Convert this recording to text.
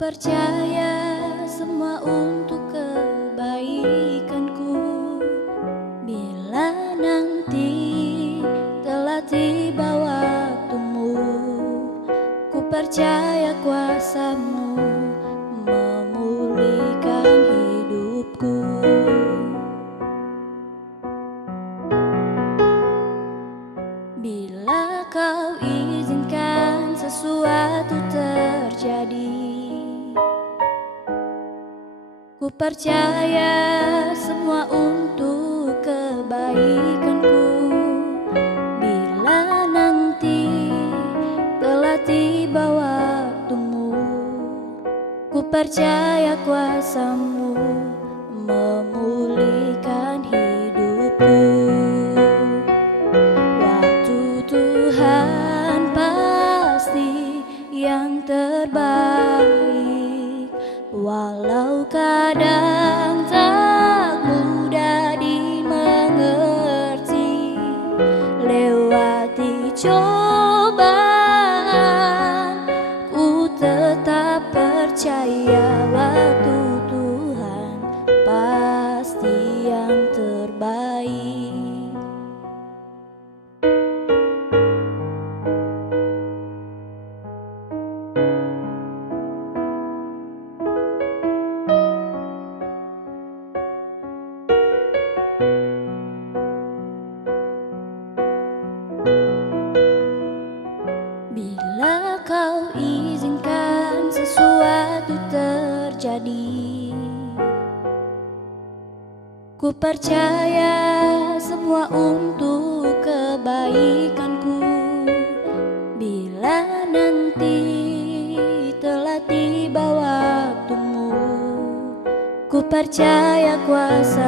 percaya semua untuk kebaikanku. Bila nanti telah tiba waktumu, ku percaya kuasa-Mu memulihkan hidupku. Bila Kau izinkan sesuatu terjadi, ku percaya semua untuk kebaikanku. Bila nanti telah tiba waktumu, ku percaya kuasa-Mu memulihkan hidupku. Waktu Tuhan pasti yang terbaik, walau kadang tak mudah dimengerti. Lewati cobaan, ku tetap percaya waktu Tuhan pasti yang terbaik. Bila Kau izinkan sesuatu terjadi, ku percaya semua untuk kebaikanku. Bila nanti telah tiba waktumu, ku percaya kuasa